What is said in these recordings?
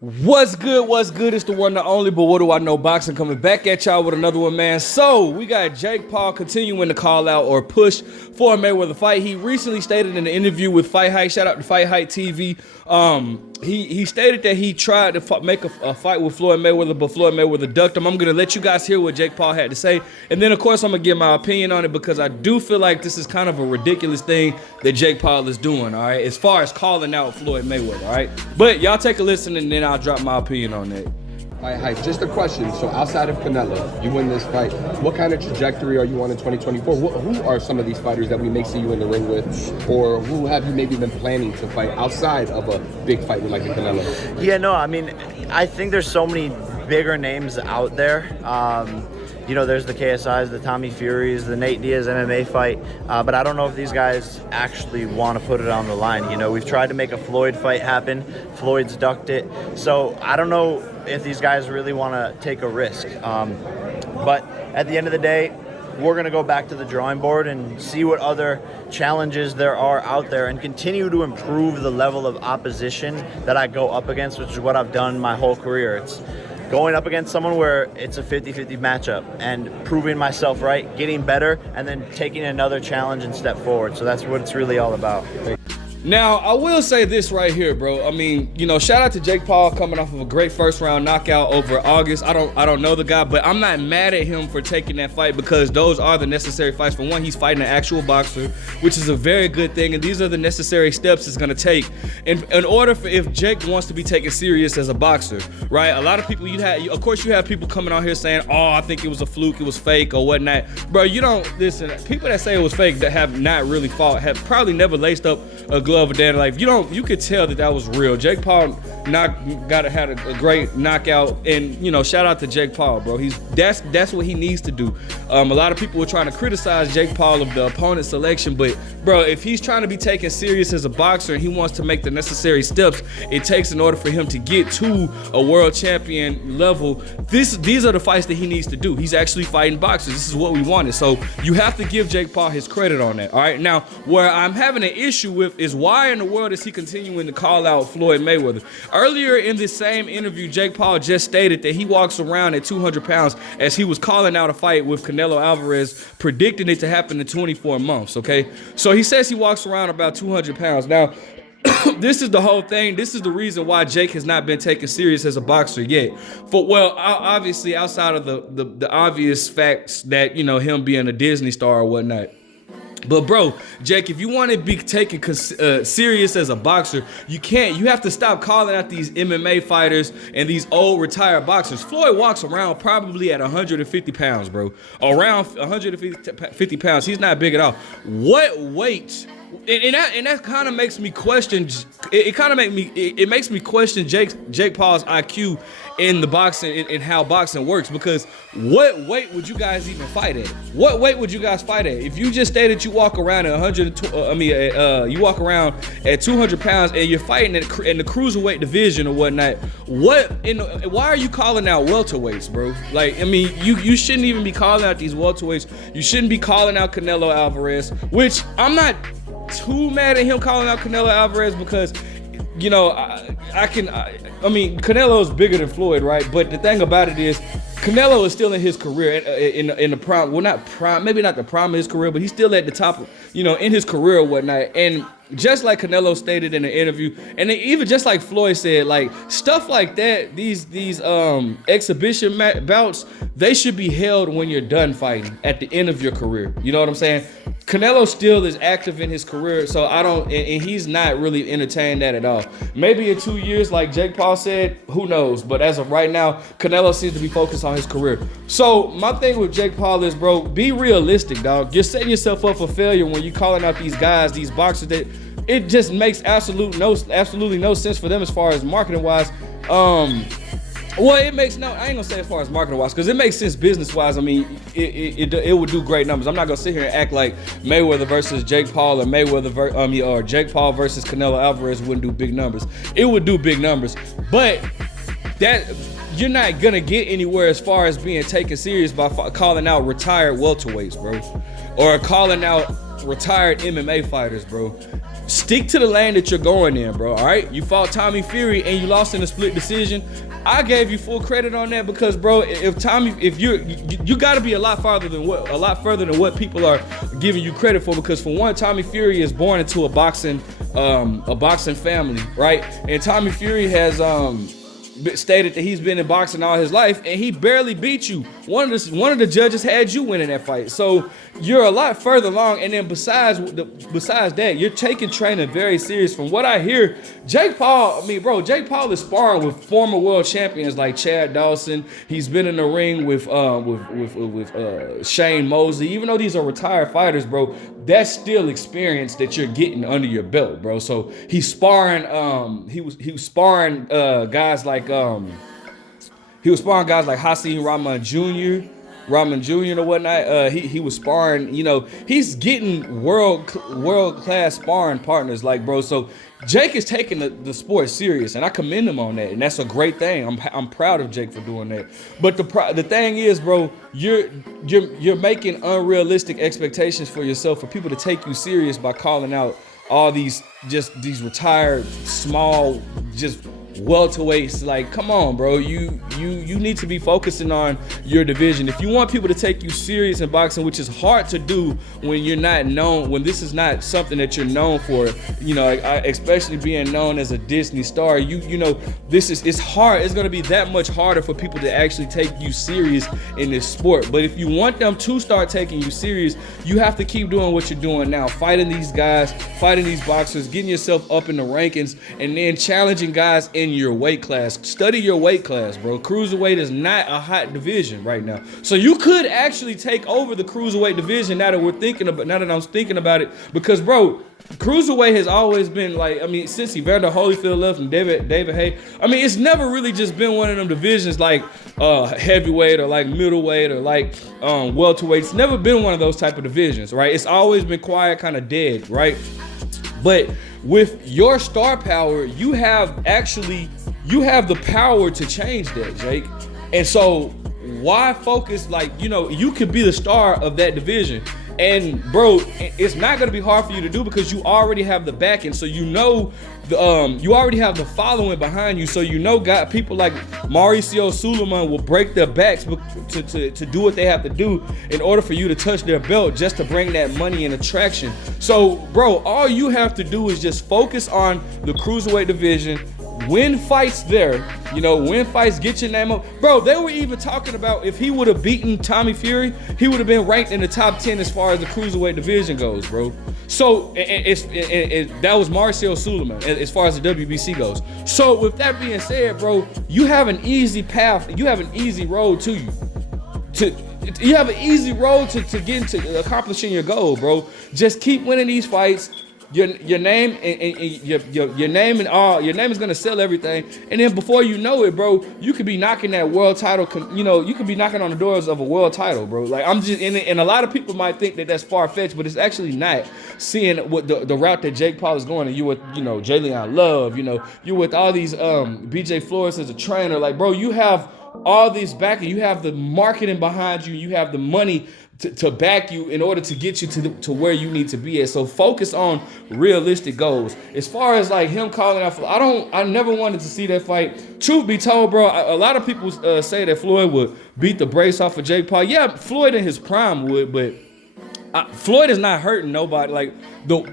What's good? What's good? It's the one and only, but what do I know? Boxing coming back at y'all with another one, man. So we got Jake Paul continuing to call out or push for a Mayweather fight. He recently stated in an interview with Fight Hype, shout out to Fight Hype TV. He stated that he tried to make a fight with Floyd Mayweather, but Floyd Mayweather ducked him. I'm gonna let you guys hear what Jake Paul had to say, and then of course I'm gonna give my opinion on it because I do feel like this is kind of a ridiculous thing that Jake Paul is doing. All right, as far as calling out Floyd Mayweather. All right, but y'all take a listen and then I'll drop my opinion on that. Fight Hype. Just a question. So outside of Canelo, you win this fight. What kind of trajectory are you on in 2024? Who are some of these fighters that we may see you in the ring with, or who have you maybe been planning to fight outside of a big fight with like the Canelo? Yeah, no, I mean, I think there's so many bigger names out there. You know, there's the KSIs, the Tommy Furies, the Nate Diaz MMA fight, but I don't know if these guys actually want to put it on the line. You know, we've tried to make a Floyd fight happen. Floyd's ducked it. So I don't know if these guys really want to take a risk. But at the end of the day, we're going to go back to the drawing board and see what other challenges there are out there and continue to improve the level of opposition that I go up against, which is what I've done my whole career. It's going up against someone where it's a 50-50 matchup and proving myself right, getting better, and then taking another challenge and step forward. So that's what it's really all about. Now, I will say this right here, bro. I mean, you know, shout out to Jake Paul coming off of a great first round knockout over August. I don't know the guy, but I'm not mad at him for taking that fight because those are the necessary fights. For one, he's fighting an actual boxer, which is a very good thing, and these are the necessary steps it's gonna take in order for if Jake wants to be taken serious as a boxer, right? A lot of people of course you have people coming out here saying, "Oh, I think it was a fluke, it was fake or whatnot." Bro, you don't listen. People that say it was fake that have not really fought have probably never laced up a glove a day in life. You could tell that was real. Jake Paul had a great knockout, and you know, shout out to Jake Paul, bro. That's what he needs to do. A lot of people were trying to criticize Jake Paul of the opponent selection, but bro, if he's trying to be taken serious as a boxer and he wants to make the necessary steps it takes in order for him to get to a world champion level, these are the fights that he needs to do. He's actually fighting boxers. This is what we wanted. So you have to give Jake Paul his credit on that. All right. Now, where I'm having an issue with is why in the world is he continuing to call out Floyd Mayweather? Earlier in this same interview, Jake Paul just stated that he walks around at 200 pounds as he was calling out a fight with Canelo Alvarez, predicting it to happen in 24 months, okay? So he says he walks around about 200 pounds. Now, this is the whole thing. This is the reason why Jake has not been taken serious as a boxer yet. Obviously, outside of the obvious facts that, you know, him being a Disney star or whatnot. But bro, Jake, if you want to be taken serious as a boxer, you can't. You have to stop calling out these MMA fighters and these old retired boxers. Floyd walks around probably at 150 pounds, bro. Around 150 pounds. He's not big at all. What weight? And that kind of makes me question. It makes me question Jake Paul's IQ in the boxing and how boxing works, because what weight would you guys even fight at? What weight would you guys fight at? If you just stated you walk around at you walk around at 200 pounds and you're fighting in the cruiserweight division or whatnot, why are you calling out welterweights, bro? Like, I mean, you shouldn't even be calling out these welterweights. You shouldn't be calling out Canelo Alvarez, which I'm not too mad at him calling out Canelo Alvarez because, you know, I mean, Canelo is bigger than Floyd, right? But the thing about it is, Canelo is still in his career in the prime. Well, not prime, maybe not the prime of his career, but he's still at the top, you know, in his career or whatnot. And just like Canelo stated in the interview, and even just like Floyd said, like stuff like that, these exhibition bouts, they should be held when you're done fighting at the end of your career. You know what I'm saying? Canelo still is active in his career, so and he's not really entertained that at all. Maybe in 2 years, like Jake Paul said, who knows? But as of right now, Canelo seems to be focused on his career. So my thing with Jake Paul is, bro, be realistic, dog. You're setting yourself up for failure when you're calling out these guys, these boxers that it just makes absolutely no sense for them as far as marketing wise. Well, it makes I ain't gonna say as far as marketing wise, because it makes sense business wise. I mean, it would do great numbers. I'm not gonna sit here and act like Mayweather versus Jake Paul or or Jake Paul versus Canelo Alvarez wouldn't do big numbers. It would do big numbers, but that you're not gonna get anywhere as far as being taken serious by calling out retired welterweights, bro, or calling out retired MMA fighters, bro. stick to the lane that you're going in, bro. All right, you fought Tommy Fury and you lost in a split decision. I gave you full credit on that because, bro, if you got to be a lot further than what people are giving you credit for. Because for one, Tommy Fury is born into a boxing family, right? And Tommy Fury has stated that he's been in boxing all his life, and he barely beat you. One of the judges had you winning that fight, so you're a lot further along. And then besides that, you're taking training very serious. From what I hear, Jake Paul is sparring with former world champions like Chad Dawson. He's been in the ring with Shane Mosley. Even though these are retired fighters, bro, that's still experience that you're getting under your belt, bro. So he's sparring. He was sparring guys like Hasim Rahman Jr. or whatnot. He was sparring. You know, he's getting world class sparring partners, like, bro. So Jake is taking the sport serious, and I commend him on that, and that's a great thing. I'm proud of Jake for doing that. But the thing is, bro, you're making unrealistic expectations for yourself for people to take you serious by calling out all these retired small welterweights. Like, come on, bro. You need to be focusing on your division. If you want people to take you serious in boxing, which is hard to do when you're not known, when this is not something that you're known for, you know, especially being known as a Disney star, you know, it's hard. It's going to be that much harder for people to actually take you serious in this sport. But if you want them to start taking you serious, you have to keep doing what you're doing now, fighting these guys, fighting these boxers, getting yourself up in the rankings, and then challenging guys in your weight class. Study your weight class, bro. Cruiserweight is not a hot division right now, so you could actually take over the cruiserweight division now that I'm thinking about it, because, bro, cruiserweight has always been, like, I mean, since Evander Holyfield left and David Haye, I mean, it's never really just been one of them divisions like heavyweight or like middleweight or like welterweight. It's never been one of those type of divisions, right? It's always been quiet, kind of dead, right? But with your star power, you have the power to change that, Jake. And so why focus? Like, you know, you could be the star of that division. And, bro, it's not going to be hard for you to do because you already have the backing. So you know, you already have the following behind you. So you know, people like Mauricio Suleiman will break their backs to do what they have to do in order for you to touch their belt, just to bring that money and attraction. So, bro, all you have to do is just focus on the cruiserweight division. Win fights there, you know, win fights, get your name up. Bro, they were even talking about if he would have beaten Tommy Fury, he would have been ranked in the top 10 as far as the cruiserweight division goes, bro. So that was Mauricio Suleiman as far as the WBC goes. So with that being said, bro, you have an easy path, you have an easy road to you. You have an easy road to get into accomplishing your goal, bro. Just keep winning these fights. Your name and your name is gonna sell everything, and then before you know it, bro, you could be knocking that world title. You know, you could be knocking on the doors of a world title, bro. Like, I'm just and a lot of people might think that that's far fetched, but it's actually not. Seeing what the route that Jake Paul is going, and you with, you know, Jalen Love, you know, you with all these BJ Flores as a trainer, like, bro, you have all this backing, you have the marketing behind you, you have the money to back you in order to get you to where you need to be at. So focus on realistic goals. As far as like him calling out, I never wanted to see that fight. Truth be told, bro, a lot of people say that Floyd would beat the brace off of Jake Paul. Yeah, Floyd in his prime would, but Floyd is not hurting nobody. Like,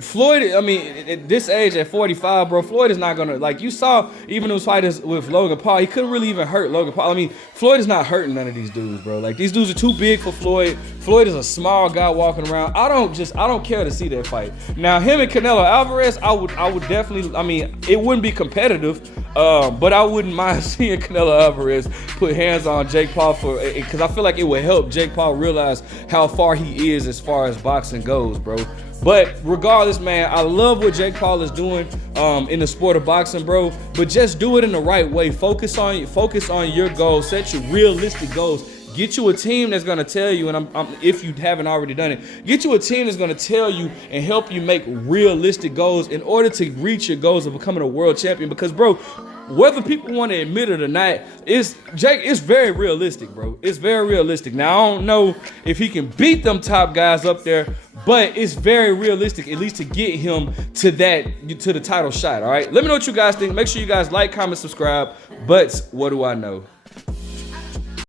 Floyd, I mean, at this age, at 45, bro, Floyd is not gonna, like, you saw even those fighters with Logan Paul, he couldn't really even hurt Logan Paul. I mean, Floyd is not hurting none of these dudes, bro. Like, these dudes are too big for Floyd. Floyd is a small guy walking around. I don't care to see that fight. Now, him and Canelo Alvarez, I would definitely, I mean, it wouldn't be competitive, but I wouldn't mind seeing Canelo Alvarez put hands on Jake Paul because I feel like it would help Jake Paul realize how far he is as far as boxing goes, bro. But regardless, man, I love what Jake Paul is doing in the sport of boxing, bro. But just do it in the right way. Focus on your goals. Set your realistic goals. Get you a team that's gonna tell you, and if you haven't already done it, get you a team that's gonna tell you and help you make realistic goals in order to reach your goals of becoming a world champion. Because, bro, whether people want to admit it or not, it's very realistic, bro. It's very realistic. Now, I don't know if he can beat them top guys up there, but it's very realistic, at least to get him to the title shot, all right? Let me know what you guys think. Make sure you guys like, comment, subscribe. But what do I know?